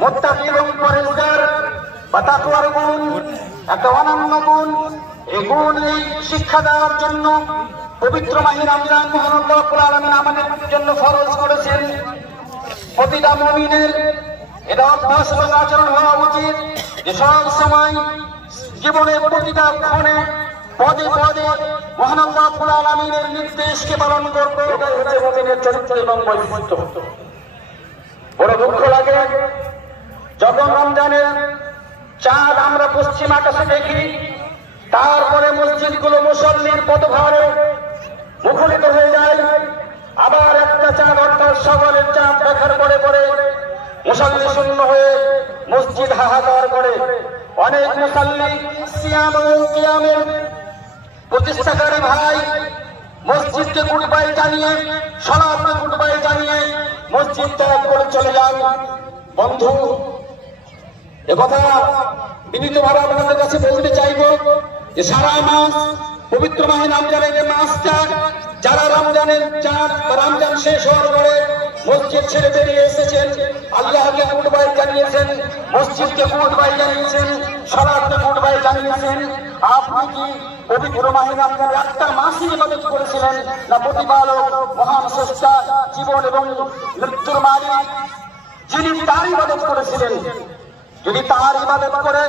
মুত্তাকি এবং পরেজগার বা তাকওয়ার গুণ একটা অনন্য গুণ। এই গুণ এই শিক্ষা দেওয়ার জন্য পবিত্র মাহে রমজান মহান আল্লাহ রাব্বুল আলামিন আমাদের জন্য ফরজ করেছেন। প্রতিটা মুমিনের এটা অভ্যাস এবং আচরণ হওয়া উচিত যে সব সময় জীবনের প্রতিটা ক্ষণে পদে পদে মহান আল্লাহ রাব্বুল আলামিনের নির্দেশকে পালন করবে। এটাই হচ্ছে মুমিনের চরিত্র এবং বৈশিষ্ট্য। বড় দুঃখ লাগে যখন রমজানের চাঁদ আমরা পশ্চিম আকাশে দেখি, তারপরে মসজিদগুলো মুসল্লির পদভারে মুখরিত হয়ে যায়। আবার একটা চাঁদ অর্থাৎ সকালের চাঁদ দেখার পরে পরে মুসল্লি শূন্য হয়ে মসজিদ হাহাকার করে। অনেক মুসল্লি সিয়াম ও কিয়ামের প্রতিষ্ঠাকারী ভাই মসজিদকে গুড বাই জানিয়ে, সালাতকে গুড বাই জানিয়ে মসজিদ ত্যাগ করে চলে যান। বন্ধু, একথা বিনীতভাবে আপনাদের কাছে বলতে চাইব যে সারা মাস পবিত্র মাহে রমজানের যে মাসটা, যারা রমজানের চাঁদ বা রমজান শেষ হওয়ার পরে মসজিদ ছেড়ে বেরিয়ে এসেছেন, আল্লাহকে গুড বাই জানিয়েছেন, মসজিদকে গুড বাই জানিয়েছেন, সালাতকে গুড বাই জানিয়েছেন, আপনি কি পবিত্র মাহে রমজানের একটা মাসই ইবাদত করেছিলেন? না প্রতিপালক মহান স্রষ্টা জীবন এবং মৃত্যুর মালিক যিনি তার ইবাদত করেছিলেন? যদি তার ইবাদত করে